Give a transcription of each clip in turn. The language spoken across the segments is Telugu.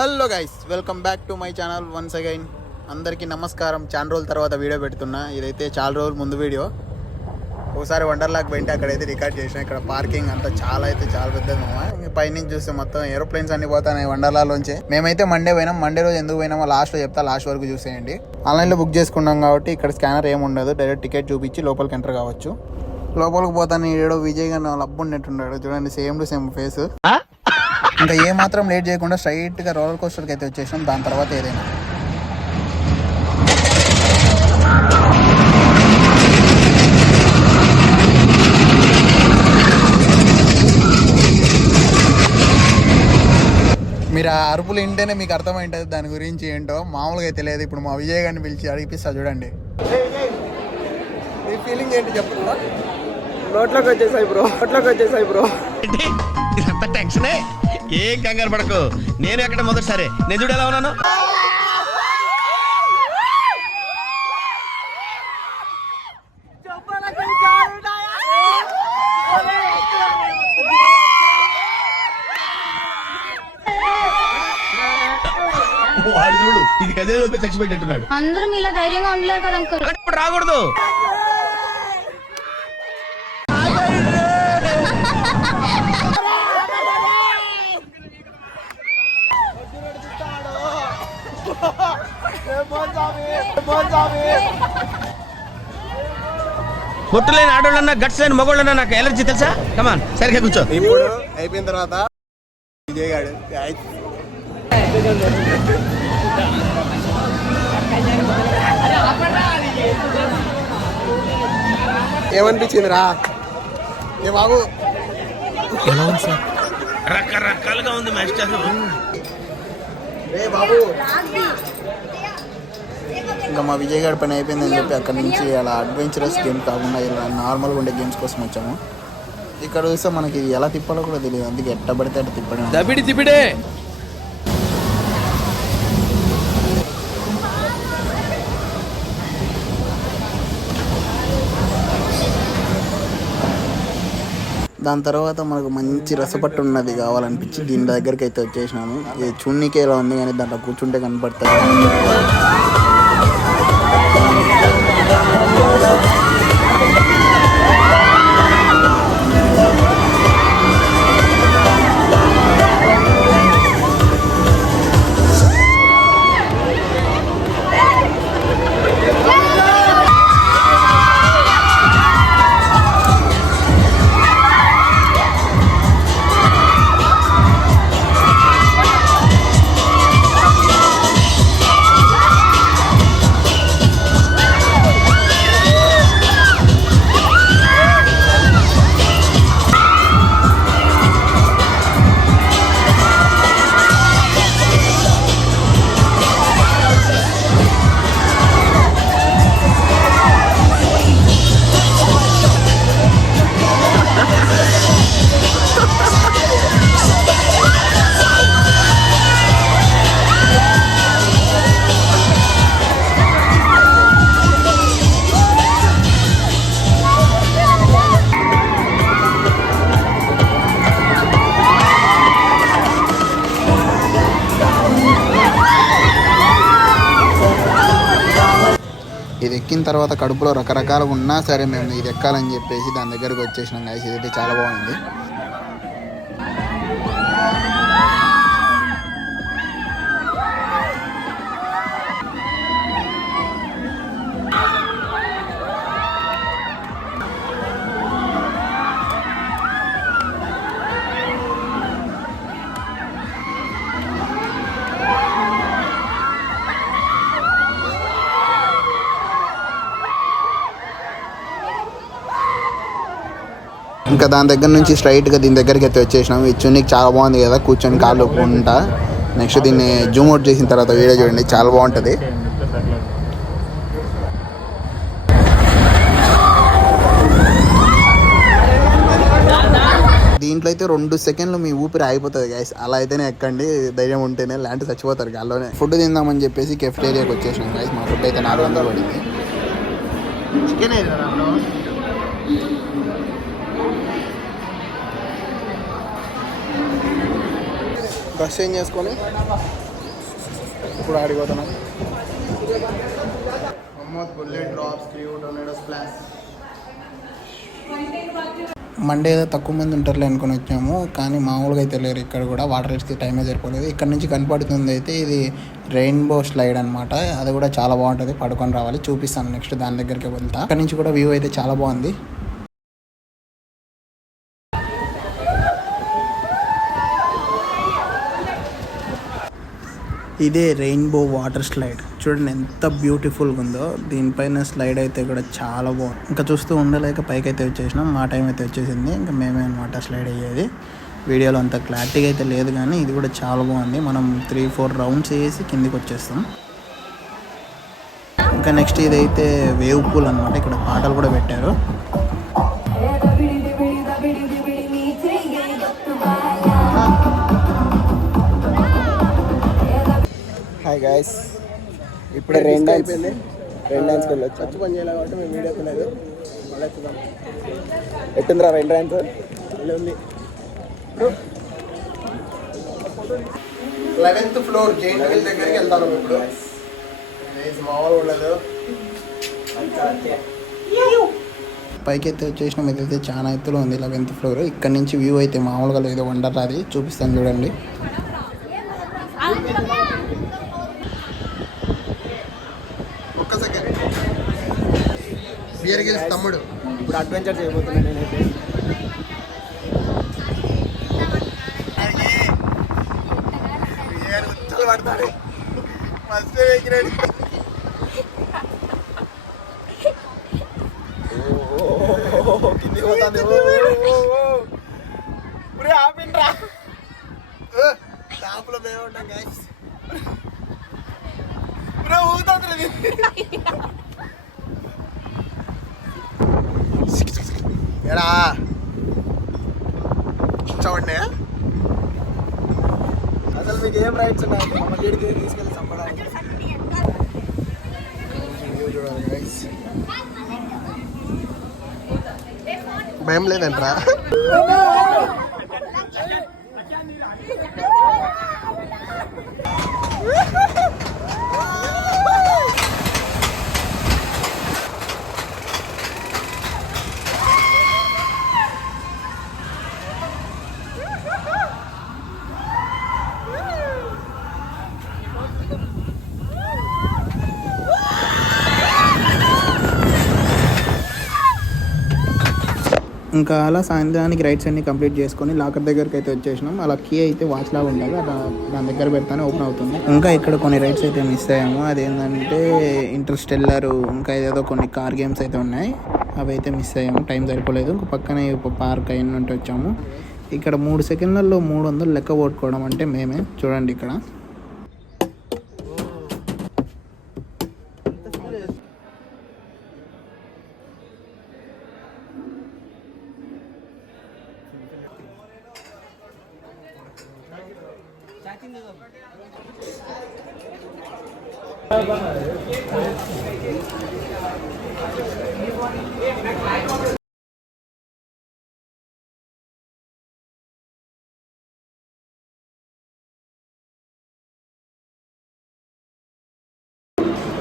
Hello guys, welcome back to my channel once again. అందరికీ నమస్కారం. చాలా రోజుల తర్వాత వీడియో పెడుతున్నా. ఇదైతే చాలా రోజుల ముందు వీడియో. ఒకసారి వండర్లాకి పోయింటే అక్కడైతే రికార్డ్ చేసిన. ఇక్కడ పార్కింగ్ అంతా చాలా పెద్దది మామ. పైనుంచి చూస్తే మొత్తం ఏరోప్లేన్స్ అన్ని పోతాయి వండర్లాలోంచి. మేమైతే మండే పోయినాం. మండే రోజు ఎందుకు పోయినామో లాస్ట్లో చెప్తా, లాస్ట్ వరకు చూసేయండి. ఆన్లైన్లో బుక్ చేసుకున్నాం కాబట్టి ఇక్కడ స్కానర్ ఏమి ఉండదు, డైరెక్ట్ టికెట్ చూపించి లోపలికి ఎంటర్ కావచ్చు. లోపలికి పోతాను ఏడో విజయ్ గారు లబ్బున్నట్టున్నాడు చూడండి, సేమ్ టు సేమ్ ఫేస్. ఇంకా ఏ మాత్రం లేట్ చేయకుండా స్ట్రైట్గా రోలర్ కోస్టర్కి అయితే వచ్చేసాం. దాని తర్వాత ఏదైనా మీరు ఆ అరుపులు వింటేనే మీకు అర్థమైంటుంది దాని గురించి ఏంటో. మామూలుగా తెలియదు. ఇప్పుడు మా విజయ్ గారిని పిలిచి అడిగిపిస్తా చూడండి. మీ ఫీలింగ్ ఏంటి చెప్పు. నోట్లోకి వచ్చేసాయి బ్రో. ఇదంతా టెన్షనే. ఏం కంగారు పడకు. నేను ఎక్కడ మొదటిసారి నేను చూడు ఎలా ఉన్నాను. వాడు చూడు, ఇది కదే చచ్చిపెట్టినట్టున్నాడు. అందరూ మీలా ధైర్యంగా ఉండలేరు కదా అంకుల్. ఇప్పుడు రాకూడదు. పొట్టు లేని ఆడోళ్ళన్నా గట్స్ లేని మగోళ్ళన్నా నాకు ఎలర్జీ తెలుసా. కమాన్ సరిగ్గా కూర్చో. ఇప్పుడు అయిపోయిన తర్వాత విజయ్ గారు ఏమనిపించింది రా ఏ బాబు? ఎలా ఉంది సార్? రకరకాలుగా ఉంది మాస్టర్. రే బాబు, ఇంకా మా విజయ్ గారి పని అయిపోయిందని చెప్పి అక్కడ నుంచి అలా అడ్వెంచరస్ గేమ్ కాకుండా ఇలా నార్మల్గా ఉండే గేమ్స్ కోసం వచ్చాము. ఇక్కడ చూస్తే మనకి ఎలా తిప్పాలో కూడా తెలియదు, అందుకే ఎట్ట పడితే అట్ట తిప్పడే. దాని తర్వాత మనకు మంచి రసపట్టు ఉన్నది కావాలనిపించి దీని దగ్గరికి అయితే వచ్చేసినాము. ఇది చూడనీకే ఇలా ఉంది కానీ దాంట్లో కూర్చుంటే కనపడతాయి. ఇది ఎక్కిన తర్వాత కడుపులో రకరకాలుగా ఉన్నా సరే మేము ఇది ఎక్కాలని చెప్పేసి దాని దగ్గరకు వచ్చేసినాం గాయస్. ఇదైతే చాలా బాగుంది. ఇంకా దాని దగ్గర నుంచి స్ట్రైట్గా దీని దగ్గరికి అయితే వచ్చేసినాం. ఇది చూడడానికి చాలా బాగుంది కదా, కూర్చొని కాళ్ళు ఒప్పుకుంటా. నెక్స్ట్ దీన్ని జూమ్ అవుట్ చేసిన తర్వాత వీడియో చూడండి, చాలా బాగుంటుంది. దీంట్లో అయితే 2 సెకండ్లు మీ ఊపిరి ఆగిపోతుంది గైస్. అలా అయితేనే ఎక్కండి, ధైర్యం ఉంటేనే, లేదంటే చచ్చిపోతారు గాల్లోనే. ఫుడ్ తిందామని చెప్పేసి కెఫ్టేరియాకి వచ్చేసినాం గైస్. మా ఫుడ్ అయితే 400 పడింది. చికెన్ బ్రష్ చేంజ్ చేసుకొని ఇప్పుడు ఆడిపోతున్నాం. Bullet drops 3 tornado splash. Monday ఏదో తక్కువ మంది ఉంటారులే అనుకుని వచ్చాము, కానీ మామూలుగా అయితే లేరు ఇక్కడ కూడా. వాటర్ రేట్స్కి టైమే సరిపోలేదు. ఇక్కడ నుంచి కనపడుతుంది అయితే ఇది రెయిన్బో స్లైడ్ అనమాట. అది కూడా చాలా బాగుంటుంది. పడుకొని రావాలి, చూపిస్తాను నెక్స్ట్ దాని దగ్గరికి వెళ్తా. ఇక్కడ నుంచి కూడా వ్యూ అయితే చాలా బాగుంది. ఇదే రెయిన్బో వాటర్ స్లైడ్. చూడండి ఎంత బ్యూటిఫుల్గా ఉందో. దీనిపైన స్లైడ్ అయితే కూడా చాలా బాగుంది. ఇంకా చూస్తూ ఉండలేక పైకి అయితే వచ్చేసినాం. మా టైం అయితే వచ్చేసింది. ఇంకా మేమే అనమాట స్లైడ్ అయ్యేది. వీడియోలో అంత క్లారిటీగా అయితే లేదు, కానీ ఇది కూడా చాలా బాగుంది. మనం 3-4 రౌండ్స్ వేసి కిందికి వచ్చేస్తాం. ఇంకా నెక్స్ట్ ఇదైతే వేవ్ పూల్ అనమాట. ఇక్కడ పాటలు కూడా పెట్టారు. హాయ్ గాయస్, ఇప్పుడే రెయిన్ డాన్స్కి వెళ్ళొచ్చు. వచ్చి పని చేయాలి కాబట్టి మేము వీడియో తినలేదు. మళ్ళీ చూద్దాం ఎట్టుందిరా రెయిన్ డాన్స్. ఇలా ఉంది. 11th ఫ్లోర్ జైంట్ వీల్ దగ్గరికి వెళ్తాను ఇప్పుడు. మామూలు ఉండదు. పైకి అయితే వచ్చేసినాం. ఇదైతే చాలా ఎత్తులో ఉంది 11th ఫ్లోర్. ఇక్కడ నుంచి వ్యూ అయితే మామూలుగా లేదు. వండర్ అది చూపిస్తాను చూడండి. ఒక్క సెకండ్. బియర్ గిల్స్ తమ్ముడు ఇప్పుడు అడ్వెంచర్ చేయబోతున్నాను నేనైతే. పడతాడు మస్తు ఎగిరాడు. కిందికి పోతాను. ఆపిండ్రా. టాప్లో మేము ఉంటాం గైస్. ఊతుంది. ఎడా చూడండి. అసలు మీకు ఏం రైట్స్ ఉన్నాయి? మమ్మల్ని తీసుకెళ్ళి చంపడానికి. చూడాలి గైస్. భయం లేదంట్రా. ఇంకా అలా సాయంత్రానికి రైడ్స్ అన్ని కంప్లీట్ చేసుకొని లాకర్ దగ్గరికి అయితే వచ్చేసినాం. అలా కీ అయితే వాచ్ లాగా ఉంటుంది, అలా దాని దగ్గర పెడతానే ఓపెన్ అవుతుంది. ఇంకా ఇక్కడ కొన్ని రైడ్స్ అయితే మిస్ అయ్యాము. అదేంటంటే ఇంటర్స్టెల్లర్, ఇంకా ఏదో కొన్ని కార్ గేమ్స్ అయితే ఉన్నాయి, అవి అయితే మిస్ అయ్యాము. టైం సరిపోలేదు. ఇంక పక్కనే పార్క్ అయినట్టు వచ్చాము. ఇక్కడ 3 సెకండ్లలో 300 లెక్క కొట్టుకోవడం అంటే మేమే. చూడండి ఇక్కడ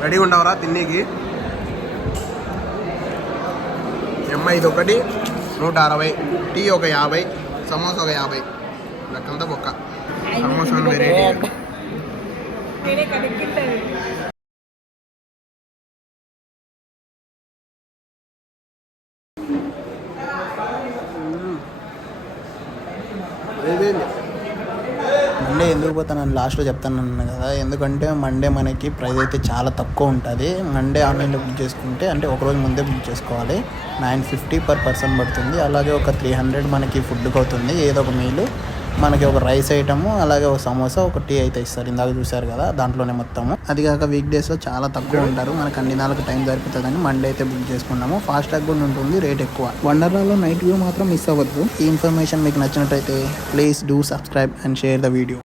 రెడీగా ఉండవరా తిన్నీకి? ఇది ఒకటి 160, టీ ఒక 50, సమోసా ఒక 50. లెక్కంతా బొక్క. సమోసా వెరైటీ. మండే ఎందుకు పోతానని లాస్ట్లో చెప్తాను కదా. ఎందుకంటే మండే మనకి ప్రైస్ అయితే చాలా తక్కువ ఉంటుంది. మండే ఆన్లైన్లో బుక్ చేసుకుంటే, అంటే ఒకరోజు ముందే బుక్ చేసుకోవాలి, 950 per person పడుతుంది. అలాగే ఒక 300 మనకి ఫుడ్కి అవుతుంది. ఏదో ఒక మీల్ మనకి, ఒక రైస్ ఐటము, అలాగే ఒక సమోసా, ఒక టీ అయితే ఇస్తారు. ఇందాక చూసారు కదా, దాంట్లోనే మొత్తము. అది కాక వీక్ డేస్లో చాలా తక్కువ ఉంటారు. మనకు అన్ని నెలలకు టైం సరిపోతుందని మండే అయితే బుక్ చేసుకున్నాము. ఫాస్ట్ ట్యాగ్ కూడా ఉంటుంది, రేట్ ఎక్కువ. వండర్లాలో నైట్ వ్యూ మాత్రం మిస్ అవ్వద్దు. ఈ ఇన్ఫర్మేషన్ మీకు నచ్చినట్టయితే please do subscribe and share the video.